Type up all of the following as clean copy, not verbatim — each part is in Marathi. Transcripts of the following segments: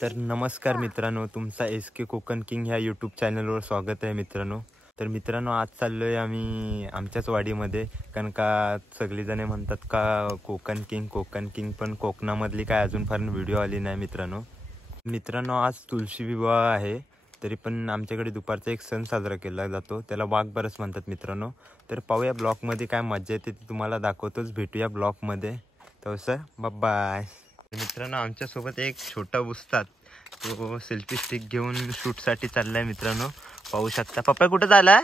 तर नमस्कार मित्रांनो, तुमचा SK कोकण किंग ह्या यूट्यूब चॅनलवर स्वागत आहे मित्रांनो. तर मित्रांनो, आज चाललो आहे आम्ही आमच्याच वाडीमध्ये, कारण का सगळीजणे म्हणतात का कोकण किंग पण कोकणामधली काय अजूनपर्यंत व्हिडिओ आली नाही मित्रांनो. आज तुळशी विवाह आहे, तरी पण आमच्याकडे दुपारचा एक सण साजरा केला जातो, त्याला वाघबारस म्हणतात मित्रांनो. तर पाहूया ब्लॉगमध्ये काय मजा येते ती तुम्हाला दाखवतोच, भेटूया ब्लॉगमध्ये. तर सर बाय. मित्रांनो, आमच्यासोबत एक छोटा उस्ताद, तो सेल्फी स्टिक घेऊन शूटसाठी चाललाय मित्रांनो, पाहू शकता. पप्पा कुठं चाललाय?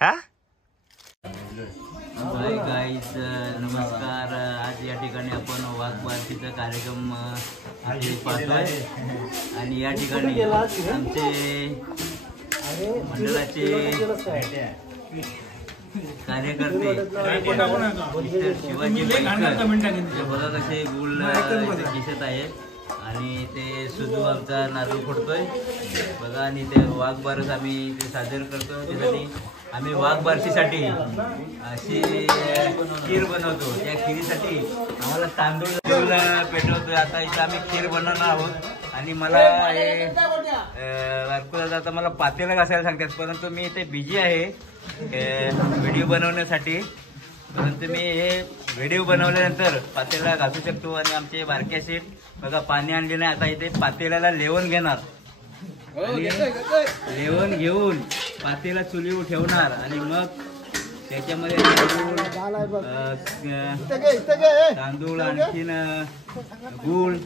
हा हाय गाईज, नमस्कार. आज या ठिकाणी आपण वाघबारसीचा कार्यक्रम पाहतोय आणि या ठिकाणी आमचे मंडळाचे कार्यकर्ते मिस्टर शिवाजी बघा कसे गुल दिसत आहेत आणि ते सुधू आमचा नारळ फोडतोय बघा. आणि ते वाघबारस आम्ही ते साजर करतो, त्यासाठी आम्ही वाघबारसीसाठी अशी खीर बनवतो. त्या खिरीसाठी आम्हाला तांदूळ पेटवतोय. आता इथं आम्ही खीर बनवणार आहोत आणि मला हे आता मला पातेलं घासायला सांगतात, परंतु मी इथे बिझी आहे व्हिडिओ बनवण्यासाठी. परंतु मी हे व्हिडिओ बनवल्यानंतर पातेला घासू शकतो. आणि आमचे बारक्या शेठ बघा पाणी आणले नाही, आता इथे पातेल्याला लेवण घेणार आणि लेवण घेऊन पातेला चुलीवर ठेवणार आणि मग त्याच्यामध्ये तांदूळ आणखीन गूळ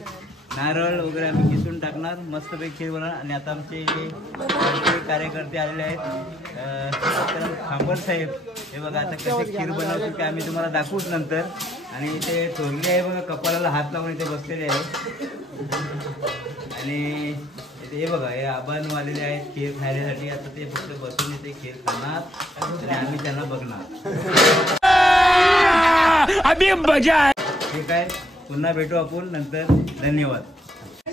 नारळ वगैरे आम्ही किसून टाकणार, मस्तपैकी खीर बनवणार. आणि आता आमचे कार्यकर्ते आलेले आहेत, खांबर साहेब, हे बघा आता कशी खीर बनवतो ते आम्ही तुम्हाला दाखवूच नंतर. आणि ते थोरले आहे बघा, कपाळाला हात लावून इथे बसलेले आहे. आणि हे बघा हे आबान आलेले आहेत खीर खाण्यासाठी. आता ते फक्त बसून इथे खीर खाणार आणि आम्ही त्यांना बघणार. ठीक आहे, पुन्हा भेटू आपण नंतर. धन्यवाद.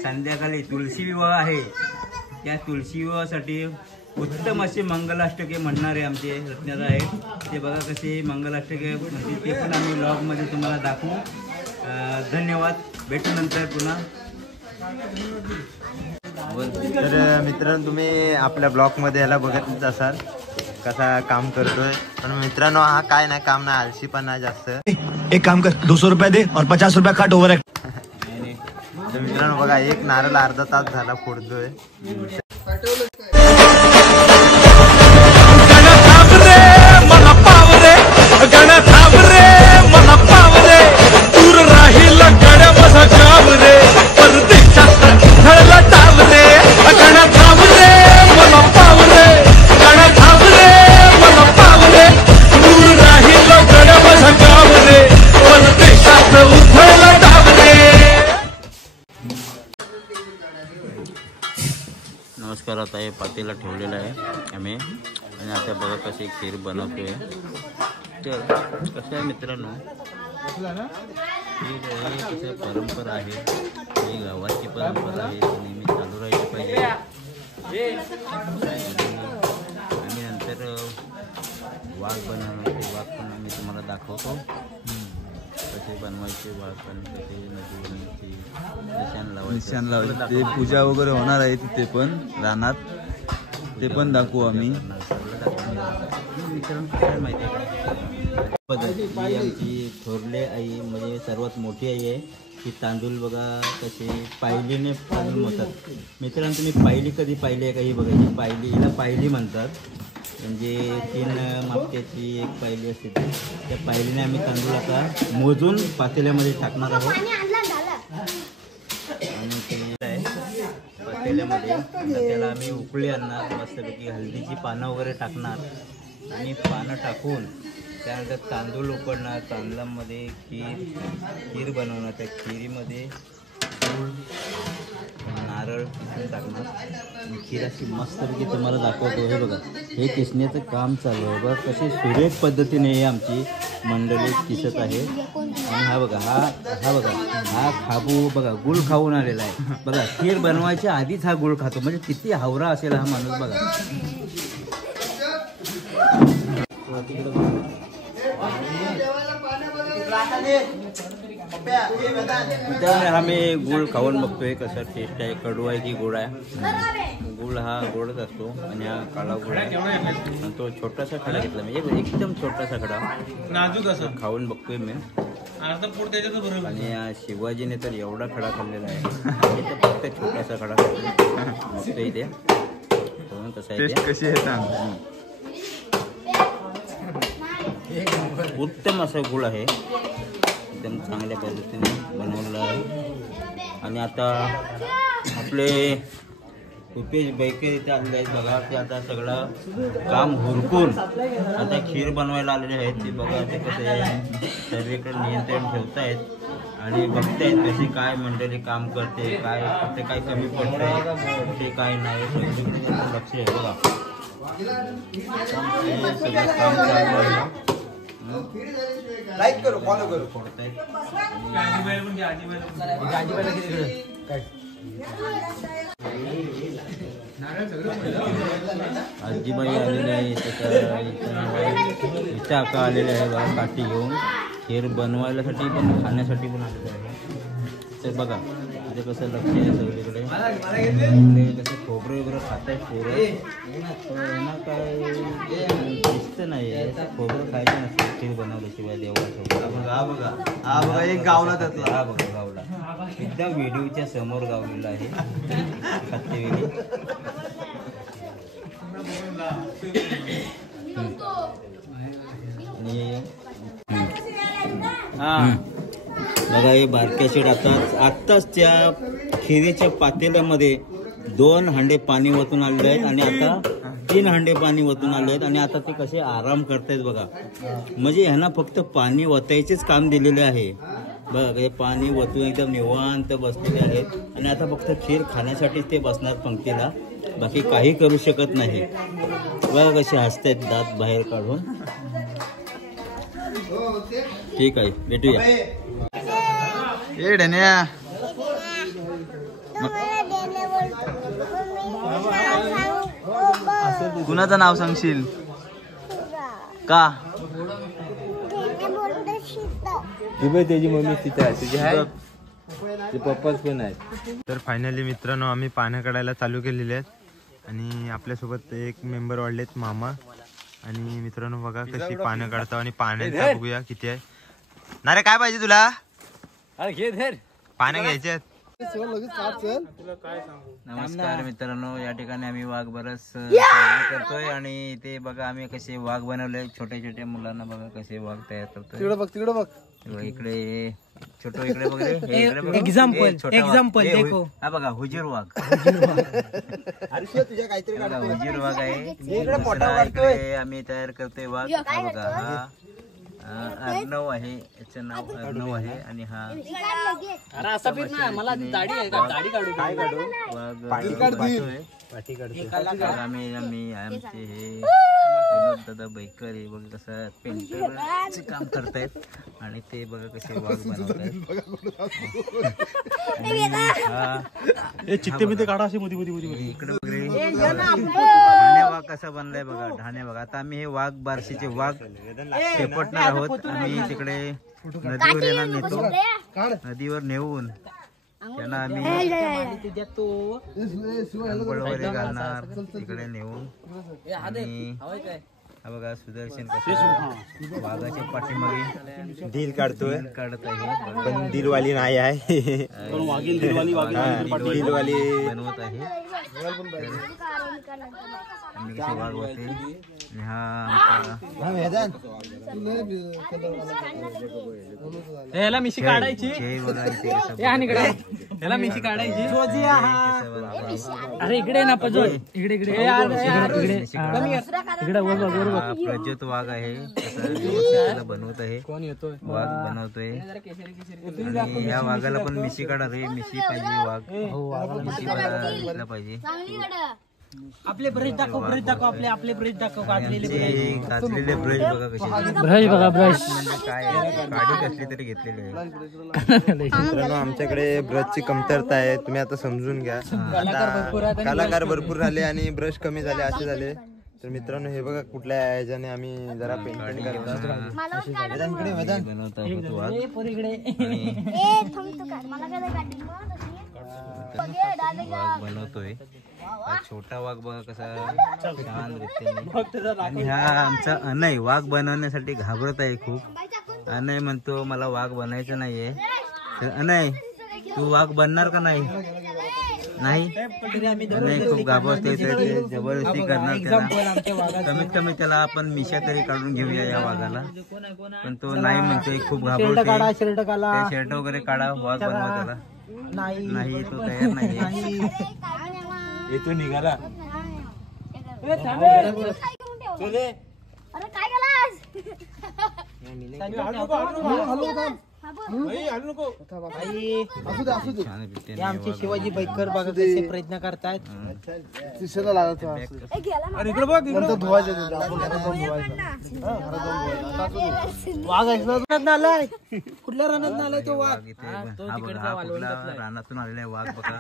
संध्याकाळी तुळशी विवाह आहे, त्या तुळशी विवाहासाठी उत्तम असे मंगलाष्टके म्हणणारे आमचे रत्नादा आहेत. ते बघा कसे मंगलाष्टके म्हणजे ते पण आम्ही ब्लॉगमध्ये तुम्हाला दाखवू. धन्यवाद, भेटू नंतर पुन्हा. तर मित्रांनो, तुम्ही आपल्या ब्लॉगमध्ये याला बघतच असाल कसा काम करतोय. पण मित्रांनो, हा काय नाही काम नाही, आलशी पण नाही जास्त. एक काम कर, 200 रुपये दे और 50 रुपये काट ओव्हर ऍक्ट. तर मित्रांनो बघा, एक नारळ अर्धा तास झाला फोडतोय. नमस्कार. आता हे पातेला ठेवलेला आहे आम्ही आणि आता बघा कशी खीर बनवतोय. तर कसं आहे मित्रांनो, ही कसं परंपरा आहे, ही गावाची परंपरा आहे, नेहमी चालू राहिली पाहिजे. आणि नंतर वाघ बनवण्याचे वाघ पण आम्ही तुम्हाला दाखवतो कसे बनवायचे वाघ पण, कसे नदी निशाण लावायचे, ते पूजा वगैरे होणार आहे तिथे पण रानात, ते पण दाखवू आम्ही. माहिती आहे आमची थोरले आई म्हणजे सर्वात मोठी आई आहे. की तांदूळ बघा कसे पायलीने तांदूळ म्हणतात. मित्रांनो, तुम्ही पायली कधी पाहिली आहे का? ही बघायची पायली, हिला पायली म्हणतात. म्हणजे 3 मापट्याची एक पायली असते, त्या पायलीने आम्ही तांदूळ आता मोजून पातेल्यामध्ये टाकणार आहोत. आणि ते पातेल्यामध्ये त्याला आम्ही उकळी आणणार, मस्तपैकी हळदीची पानं वगैरे टाकणार आणि पानं टाकून त्यानंतर तांदूळ उकडणार, तांदळामध्ये खीर बनवणार. त्या खिरीमध्ये नारळ नारळ किसून टाकणार. खीर अशी मस्तपैकी तुम्हाला दाखवतो. हे बघा, हे किसण्याचं काम चालू आहे बघा. कशी सुरेख पद्धतीने हे आमची मंडळी किसत आहे. आणि हा बघा, हा बघा, हा खाबू बघा गुळ खाऊन आलेला आहे बघा. खीर बनवायच्या आधीच हा गुळ खातो, म्हणजे किती हावरा असेल हा माणूस बघा. आम्ही गुळ खाऊन बघतोय कसा टेस्ट आहे, कडू आहे की गोड आहे. गुळ हा गोडच असतो आणि हा काळा गुळ आहे. आणि तो छोटासा खडा घेतला मी, एकदम छोटासा खडा नाजूक असं खाऊन बघतोय मी. आणि या शिवाजीने तर एवढा खडा खाल्लेला आहे, फक्त छोटासा खडा बघतोय इथे. कसा आहे उत्तम असा गुळ आहे, एकदम चांगल्या पद्धतीने बनवलेला आहे. आणि आता आपले रुपेश बैके इथे आलेले आहेत बघा. ते आता सगळं काम हुरकून आता खीर बनवायला आलेले आहेत. ते बघा ते कसे सर्वीकडे नियंत्रण ठेवत आहेत आणि बघतायत कशी काय मंडळी काम करते, काय कुठे काय कमी पडतंय, कुठे काय नाही, सगळीकडे त्यांचं लक्ष आहे बघा. सगळं काम चालू आहे. लाईक करो, फॉलो करो. आजीबाई आलेले आहे, इथं आका आलेले आहे बघा काठी घेऊन. खीर बनवायसाठी पण खाण्यासाठी पण आलेलं आहे. तर बघा इथे कसं लक्ष आहे सगळीकडे. कसं खोबरं वगैरे खात आहे पोरं, काय दिसतं नाही आहे. खोबरं खायचं नसतं खीर बनवल्याशिवाय देवासोबत. हा बघा एक गावला त्यातला, हा बघा गावला एकदम व्हिडिओच्या समोर गावलेला आहे खातेवेळी. हा बघा हे बारक्या शेड आत्ताच त्या खिरीच्या पातेल्यामध्ये 2 हांडे पाणी वतून आलेले आहेत आणि आता 3 हांडे पाणी वतून आले आहेत. आणि आता ते कसे आराम करतायत बघा. म्हणजे ह्यांना फक्त पाणी वतायचेच काम दिलेले आहे बघा. हे पाणी वतून एकदम निवांत बसलेले आहेत आणि आता फक्त खीर खाण्यासाठीच ते बसणार पंक्तीला, बाकी काही करू शकत नाही. बघा कसे हसतायत दात बाहेर काढून. ठीक आहे, भेटूया. कुणाचं नाव सांगशील का? त्याची मम्मी तिथे आहे, तुझी आहे, ते पप्पाच पण आहेत. तर फायनली मित्रांनो आम्ही पानं काढायला चालू केलेले आहेत आणि आपल्यासोबत एक मेंबर वाढलेत मामा. आणि मित्रांनो बघा कशी पानं काढतो आणि पाण्याचा बघूया किती आहे. ना रे काय पाहिजे तुला? पानं घ्यायचे. नमस्कार मित्रांनो, या ठिकाणी आम्ही वाघ बरस करतोय आणि ते बघा आम्ही कसे वाघ बनवले. छोट्या छोट्या मुलांना बघा कसे वाघ तयार करतोय. तिकडे बघ इकडे छोटो, इकडे बघ रे, एक्झाम्पल देखो. हा बघा हुजीर वाघ, हुजीर वाघ आहे. इकडे आम्ही तयार करतोय वाघ. हा बघा हा अर्णव आहे, याचं नाव अर्णव आहे. आणि हा आम्ही आमचे हे विनोद दादा बैकर हे बघा कसं पेंटरचे काम करतायत आणि ते बघा कसे वाघ बनवतायत. इकडे ढाणे वाघ कसा बनलाय बघा, ढाणे वाघ. आता आम्ही हे वाघ बारशीचे वाघ शेपटणार आहोत. आम्ही तिकडे नदीवर येणार नेतो, नदीवर नेऊन त्यांना आम्ही वगैरे घालणार तिकडे नेऊन. आणि हा बघा सुदर्शन कसं वाघाच्या पाठीमागे दिल काढतोय, काढत आहे. पण दिलवाली नाही आहे, दिलवाली बनवत आहे. आम्ही कसे वाघ होते. ह्याला मिशी काढायची, ह्याला मिशी काढायची. अरे इकडे ना पजोड, इकडे इकडे इकडे वर प्रज्योत वाघ आहे त्याला बनवत आहे वाघ बनवतोय आणि या वाघाला पण मिशी काढा रे मिशी पाहिजे वाघ मिशी काढा पाहिजे आपले ब्रश दाखव आपले ब्रश दाखव घातलेले ब्रश बघा कसे ब्रश काय गाडी कसली तरी घेतलेली आहे मित्रांनो आमच्याकडे ब्रशची कमतरता आहे तुम्ही आता समजून घ्या कलाकार भरपूर झाले आणि ब्रश कमी झाले असे झाले तर मित्रांनो हे बघा कुठल्या ह्याच्याने आम्ही जरा पेंटिंग करतो वाघ बनवतोय छोटा वाघ बघा कसा छान रित्याने आणि हा आमचा अनय वाघ बनवण्यासाठी घाबरत आहे खूप अनय म्हणतो मला वाघ बनायचं नाहीये तर अनय तू वाघ बनणार का नाही अनय खूप घाबरतोय ते जबरदस्ती करणार त्याला कमीत कमी त्याला आपण मिशा तरी काढून घेऊया या वाघाला पण तो नाही म्हणतोय खूप घाबरतोय शर्ट वगैरे काढा वाघ बनवा त्याला नाही तो तयार नाही येतो निघाला आमचे शिवाजी बैकर बघा कसे प्रयत्न करतायत कुठल्या रानात आलाय तो वाघ रानातून आलेला आहे वाघ बघा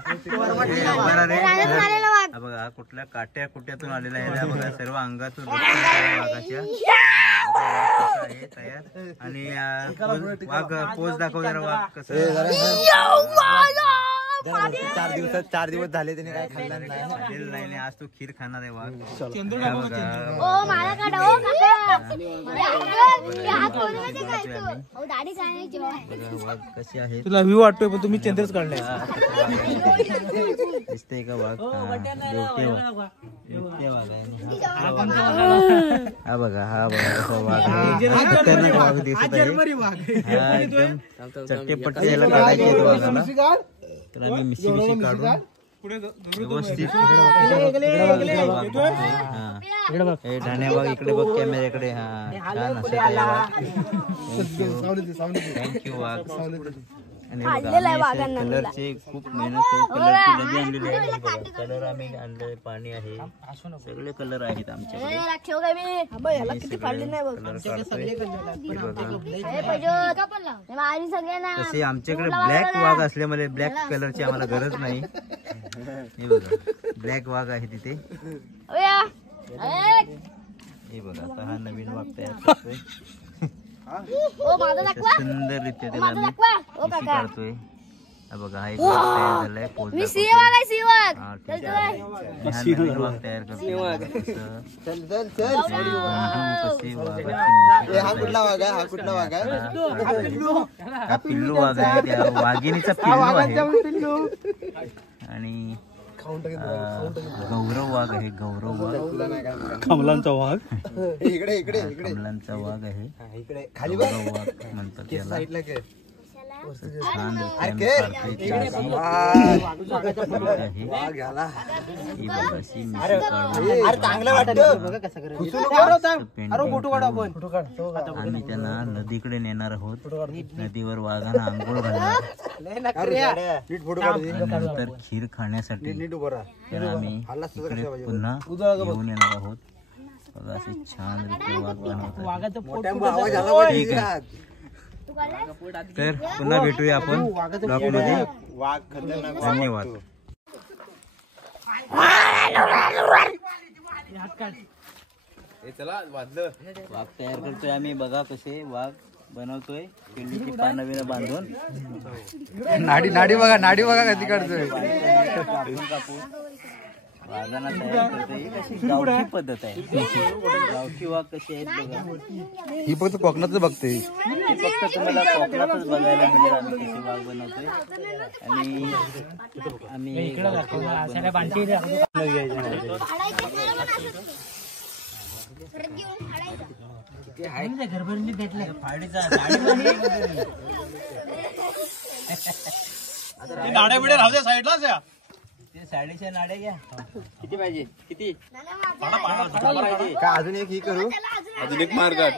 बघा कुठल्या कुट्यातून आलेला आहे बघा सर्व अंगातून वाघाच्या आहे तयार आणि वाघ पोच दाखव जरा वाघ कसं 4 दिवस झाले त्याने काय खाल्लं नाही आज तो खीर खाणार आहे वाघ वाघ कशी आहे तुला व्ह्यू वाटतोय पण तुम्ही चंद्रच काढलाय दिसतंय का वाघ हा बघा वाघ वाघ दिसत आहे एकदम चट्टेपट्टे याला काढायचे वाघाला तर आम्ही मिशी काढून व्यवस्थित ठाण्या वाघ इकडे बघ कॅमेऱ्याकडे हा छान असं थँक्यू वाघ आणि कलरचे खूप मेहनत कलरची नदी आणलेली आहे कलर आम्ही आणले पाणी आहे सगळे कलर आहेत आमच्याकडे तसे आमच्याकडे ब्लॅक वाघ असल्यामुळे ब्लॅक कलरची आम्हाला गरज नाही हे बघा ब्लॅक वाघ आहे तिथे हे बघा आता हा नवीन वाघ तयार करतोय सुंदररित्या त्याला आम्ही काढतोय बघा हा एक वाघ तयार झालाय वाघ तयार करतोय हा पिल्लू वाघ आहे त्या वाघिणीचा पिल्लू आहे आणि गौरव वाघ आहे गौरव वाघ कमलांचा वाघ कमलांचा वाघ आहे गौरव वाघ म्हणतात त्याला छान आम्ही त्यांना नदीकडे नेणार आहोत नदीवर वाघांना आंघोळ घालणार नंतर खीर खाण्यासाठी तर आम्ही इकडे पुन्हा घेऊन येणार आहोत बघा असे छान रीती वाघ बनवतात ठीक आहे तर पुन्हा भेटूया आपण ब्लॉग मध्ये धन्यवाद वाघ तयार करतोय आम्ही बघा कसे वाघ बनवतोय पिल्लीची पानं बिनं बांधून नाडी बघा कधी काढतोय वाघांना तयार करतोय कशी गावठी पद्धत आहे गावठी वाघ कशी आहेत बघा ही फक्त कोकणातच बघते फक्त तुम्हाला कोकणातच बघायला मिळेल आम्ही कशी वाघ बनवतोय आणि आम्ही गाड्या बिड्या राहू द्या साईडलाच या ते 6.5 नाड्या घ्या. किती पाहिजे? किती? का अजून एक ही करू? अजून एक मार गाठ.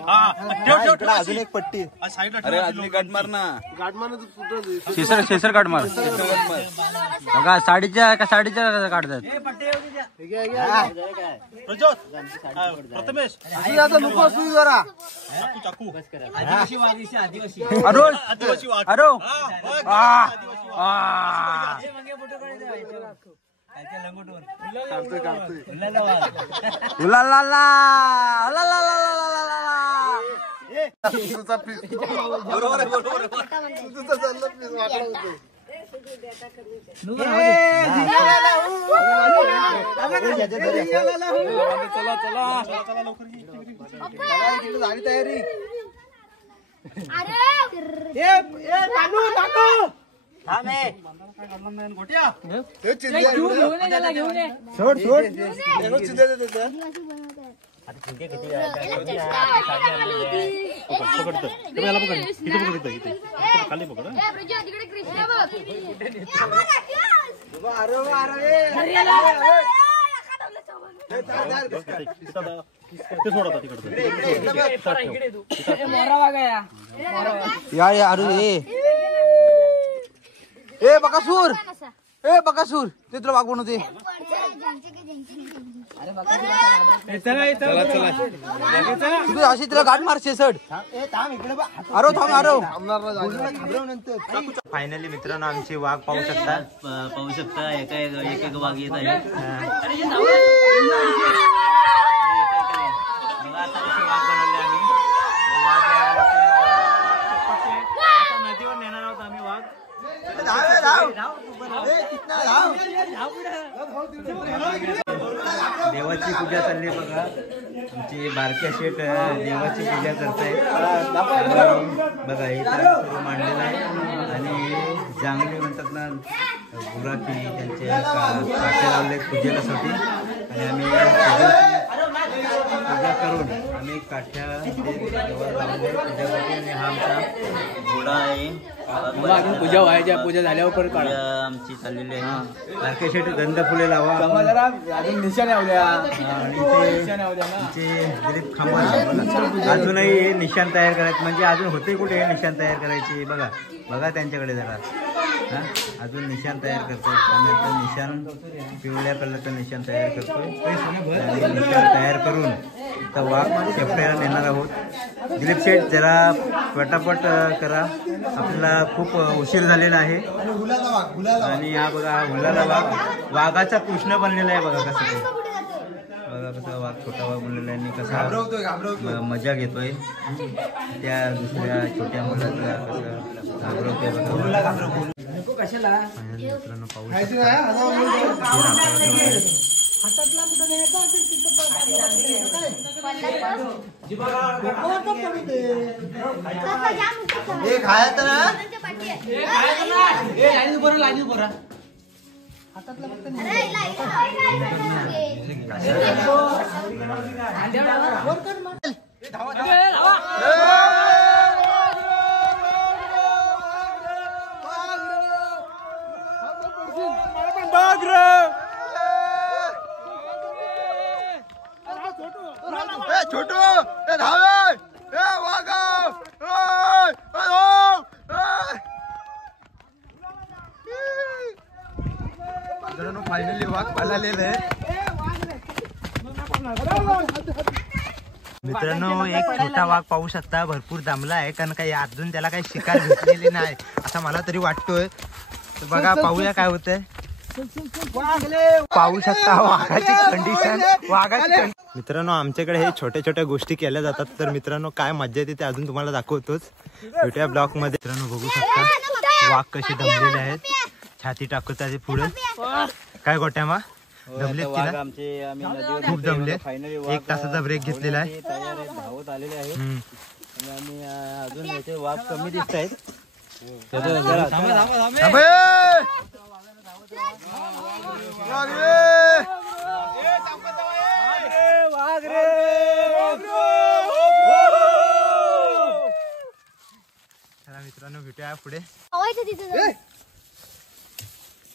अजून एक पट्टी. अरे अजून एक गाठ मार ना. शेसर काढ मार बघा. साडीच्या काढतात. प्रथमेश आदिवासी वाघीशी आदिवासी. बकासूर ते तुला वाघ बनवते. अशी तिला गाठ मार शेसड. फायनली मित्रांनो आमची वाघ पाहू शकता. एक एक वाघ येत आहे. नदीवर नेणार आहोत आम्ही वाघ. देवाची पूजा चालली बघा. आमची बारक्या शेठ देवाची पूजा करतायत बघा. हे सर्व मांडलेलं आहे आणि जांगली म्हणतात ना गुराखी त्यांचे काटे लावले पूजेसाठी. आणि आम्ही पूजा करून आम्ही काठ्या पूजा करतो. आणि हा आमचा घोडा आहे. पूजा व्हायच्या. पूजा झाल्यावर परत काढा. आमची चाललेली आहे. बारक्या शेठ गंध फुले लावा. अजून निशाण दिलीप खांबा अजूनही हे निशाण तयार करायचे. म्हणजे अजून होते कुठे हे निशाण तयार करायचे. बघा बघा त्यांच्याकडे जरा. अजून निशाण तयार करतोय. आम्ही आता निशाण पिवळ्या कलरचं निशाण तयार करतोय. निशाण तयार करून आता वाघ शेपट्याला नेणार आहोत. दिलीप शेठ जरा पटापट करा. आपल्याला खूप उशीर झालेला आहे. आणि हा बघा हा हुलाला वाघ. वाघाचा कृष्ण बनलेला आहे बघा. कसं ते बघा कसा वाघ छोटा वाघ बनलेला आहे. आणि कसा मजा घेतोय. त्या दुसऱ्या छोट्या मुलाचा कसं घाबरवतोय बघा. मित्रांनो पाहू छोटू धावे फायनली वाघ पळालेलं आहे. मित्रांनो एक छोटा वाघ पाहू शकता. भरपूर दमला आहे कारण काही अजून त्याला काही शिकार भेटलेली नाही असं मला तरी वाटतोय. तर बघा पाहूया काय होतंय. पाहू शकता वाघाची कंडिशन. मित्रांनो आमच्याकडे हे छोट्या छोट्या गोष्टी केल्या जातात. तर मित्रांनो काय मजा येते ते अजून तुम्हाला दाखवतोच छोट्या ब्लॉग मध्ये. मित्रांनो बघू शकता वाघ कसे दमलेले आहेत. छाती टाकत आहे पुढे. काय गोट्या मा दमलेत की ना. खूप जमले. 1 तासाचा ब्रेक घेतलेला आहे. धावत आलेले आहे. आणि अजून याचे वाघ कमी दिसत आहेत. चला मित्रांनो भेटूया पुढे.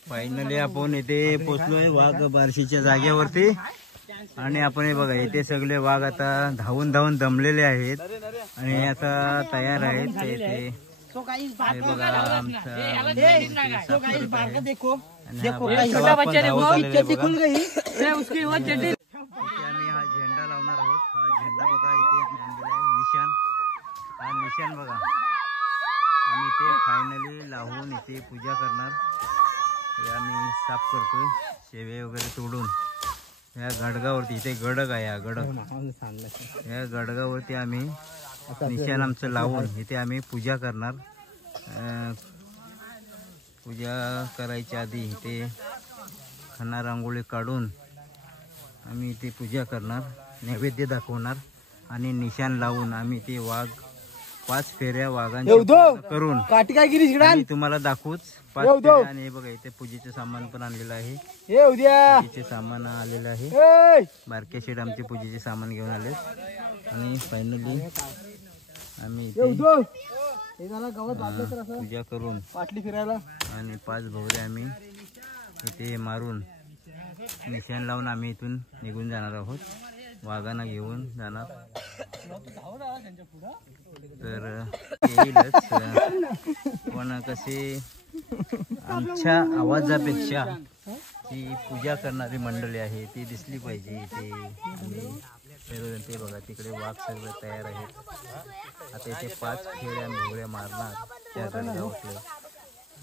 फायनली आपण इथे पोचलोय वाघ बारशीच्या जागेवरती. आणि आपण हे बघा इथे सगळे वाघ आता धावून धावून दमलेले आहेत आणि आता तयार आहेत. ते इथे हे बघा आमचा देखो आणि हा बारका आपण धावत आलेला आहे बघा. इथे आम्ही हा झेंडा लावणार आहोत. हा झेंडा बघा इथे आम्ही आणलेला आहे. निशाण, हा निशाण बघा आम्ही इथे फायनली लावून इथे पूजा करणार. हे आम्ही साफ करतोय शेवे वगैरे तोडून. या गडगावरती इथे गडग आहे, हा गडग, या गडगावरती आम्ही निशाण आमचं लावून इथे आम्ही पूजा करणार. पूजा करायच्या आधी इथे खना रांगोळी काढून आम्ही इथे पूजा करणार, नैवेद्य दाखवणार आणि निशाण लावून आम्ही ते वाघ 5 फेऱ्या वाघांच्या करून काठी काय गिरीश आम्ही तुम्हाला दाखवूच 5 फेऱ्या. आणि हे बघा इथे पूजेचे सामान पण आणलेलं आहे. पूजेचे सामान आलेलं आहे. बारके शेड आमचे पूजेचे सामान घेऊन आले. आणि फायनली आम्ही इथे पूजा करून पाटली फिरायला आणि 5 भोवरे आम्ही इथे मारून निशाण लावून आम्ही इथून निघून जाणार आहोत. वाघांना घेऊन जाणार. तर येईलच पण कसे आमच्या आवाजापेक्षा जी पूजा करणारी मंडळी आहे ती दिसली पाहिजे इथे. आणि ते बघा तिकडे वाघ सगळे तयार आहेत. आता इथे 5 फेऱ्या भोवऱ्या मारणार त्या गडगावरले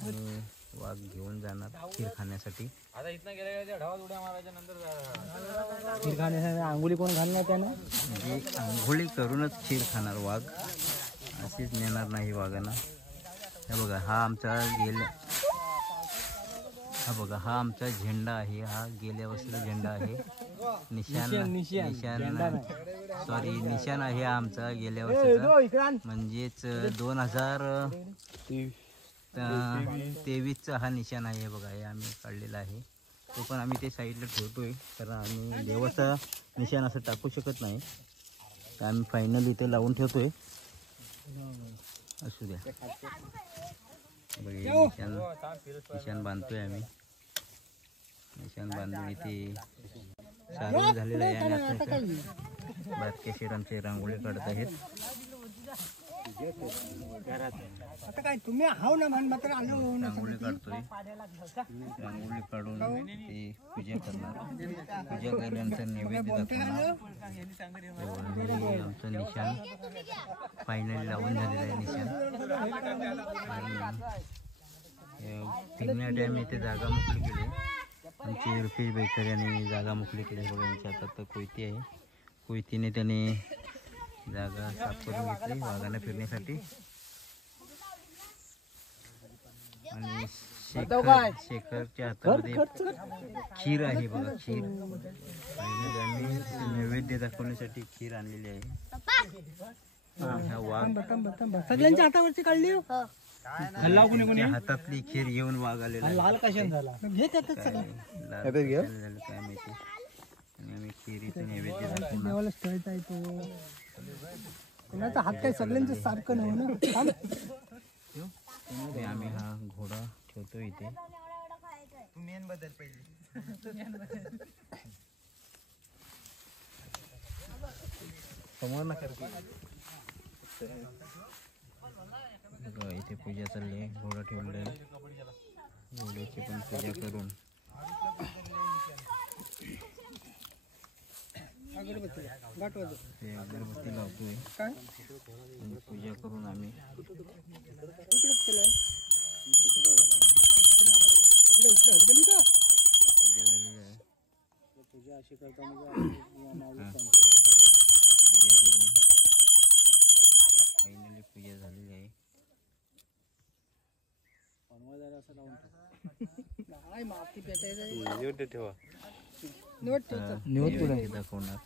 आणि वाघ घेऊन जाणार खीर खाण्यासाठी. खीर खाण्यासाठी आंघोळी कोण घालणार त्यानं? म्हणजे आंघोळी करूनच खीर खाणार वाघ, अशीच नेणार नाही वाघांना. हे बघा हा आमचा हा आमचा झेंडा आहे. हा गेल्या वर्षीचा झेंडा आहे. निशाण आहे हा आमचा गेल्या वर्षीचा, म्हणजेच 2023चा हा निशाण आहे. बघा हे आम्ही काढलेला आहे. तो पण आम्ही ते साईडला ठेवतोय कारण आम्ही देवाचा निशाण असं टाकू शकत नाही. तर आम्ही फायनल इथे लावून ठेवतोय. असू द्या बघा निशाण बांधतोय आम्ही. निशाण बांधून इथे सारवण झालेलं आहे. आणि आता बारके शेड आमचे रांगोळी काढत आहेत. आता काय तुम्ही हाव ना मान मात्र आलो रांगोळी काढतोय. रांगोळी काढून ते पूजा करणार. पूजा केल्यानंतर नैवेद्य दाखवणार. आमचं निशाण फायनली लावून झालेलं आहे निशाण. फिरण्यासाठी आम्ही इथे जागा मोकळी केली. आमची रुपेश बेकर यांनी जागा मोकळी केली. बघा यांची आता तर कोयती आहे. कोयतीने त्याने जागा साफ करून घेतली वाघांना फिरण्यासाठी. आणि शेखरच्या हातामध्ये खीर आहे बघा, खीर. फायनली आम्ही नैवेद्य दाखवण्यासाठी खीर आणलेली आहे. हा वाघ सगळ्यांच्या हातावरची काढली हातातली खीर घेऊन वाघ आलेला आहे. लाल कशाने झाला घे त्यातच सगळं झालं काय माहिती. आणि आम्ही खीरीचं नैवेद्य दाखवणार. देवाला स्थळता येतो. कोणाचा हात काय सगळ्यांचं सारखं नाही ना. आम्ही हा घोडा ठेवतो इथे. इथे पूजा चालली आहे. घोडा ठेवलेला आहे. घोड्याची पण पूजा करून ते अगरबत्ती लावतोय. पूजा करून आम्ही पूजा अशी करता पूजा करून फायनली पूजा झालेली आहे. दाखवणार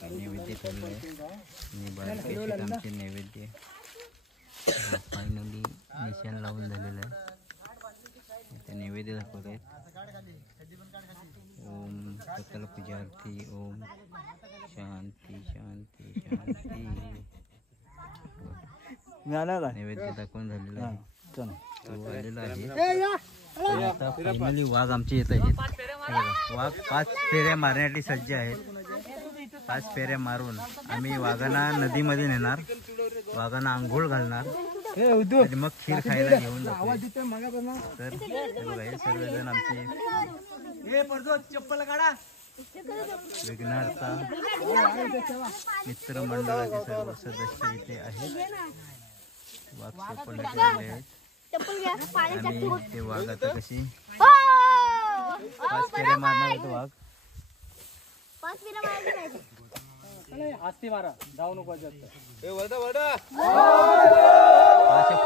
नैवेद्य ठेवलं आहे. आणि बारके आमचे नैवेद्य फायनली निशाण लावून झालेलं आहे. ते नैवेद्य दाखवत आहेत. ओम सकल पूजार्थी ओम शांती शांती शांती. नैवेद्य दाखवून झालेलं आहे. आलेला आहे. आता फायनली वाघ आमचे येत आहेत. वाघ 5 फेऱ्या मारण्यासाठी सज्ज आहेत. 5 फेऱ्या मारून आम्ही वाघांना नदीमध्ये नेणार, वाघांना आंघोळ घालणार आणि मग खीर खायला घेऊन जातो. तर हे बघा, हे सर्वजण आमचे विघ्नार्था मित्रमंडळाचे सर्व सदस्य इथे आहेत. वाघ सोपवण्यात आले आहेत आणि ते वाघ आता कशी 5 फेऱ्या मारणार आहेत. वाघ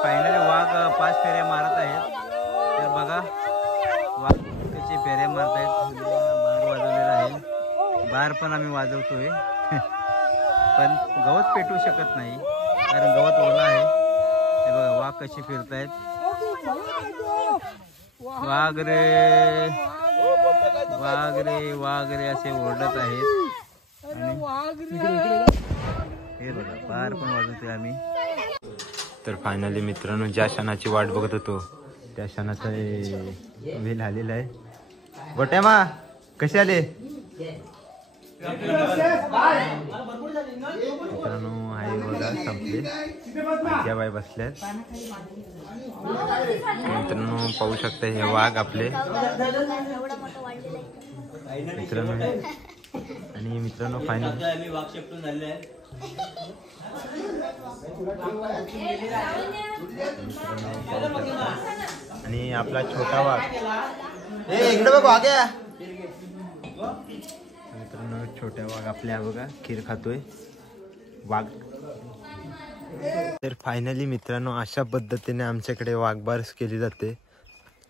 फायनली वाघ 5 फेऱ्या मारत आहेत. तर बघा वाघ कसे फेऱ्या मारत आहेत. बार वाजवलेला आहे. बार पण आम्ही वाजवतोय पण गवत पेटवू शकत नाही कारण गवत ओला आहे. हे बघा वाघ कसे फिरतायत. वाघ रे वाघ रे वाघ रे असे ओरडत आहेत. आणि हे बघा बार पण वाजवतोय आम्ही. तर फायनली मित्रांनो, ज्या क्षणाची वाट बघत होतो त्या क्षणाचा वेळ आलेला आहे. गोट्यामा कसे आले मित्रांनो? आहे बघा संपले. त्या बाई बसल्यात मित्रांनो, पाहू शकता हे वाघ आपले मित्रांनो. आणि मित्रांनो फायनल आम्ही वाघ शेपटून झाले आहे. आणि आपला छोटा वाघ इकडे बघा आग्या. मित्रांनो छोट्या वाघ आपल्या बघा खीर खातोय वाघ. तर फायनली मित्रांनो, अशा पद्धतीने आमच्याकडे वाघबारस केली जाते.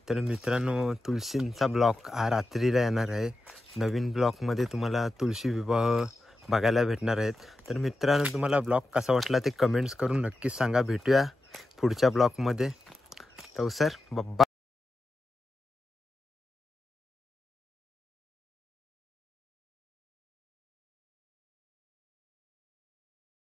तर मित्रांनो, तुळशींचा ब्लॉग हा रात्रीला येणार आहे. नवीन ब्लॉगमध्ये तुम्हाला तुळशी विवाह बघायला भेटणार आहेत. तर मित्रांनो, तुम्हाला ब्लॉग कसा वाटला ते कमेंट्स करून नक्कीच सांगा. भेटूया पुढच्या ब्लॉगमध्ये. तर सर बब्बा.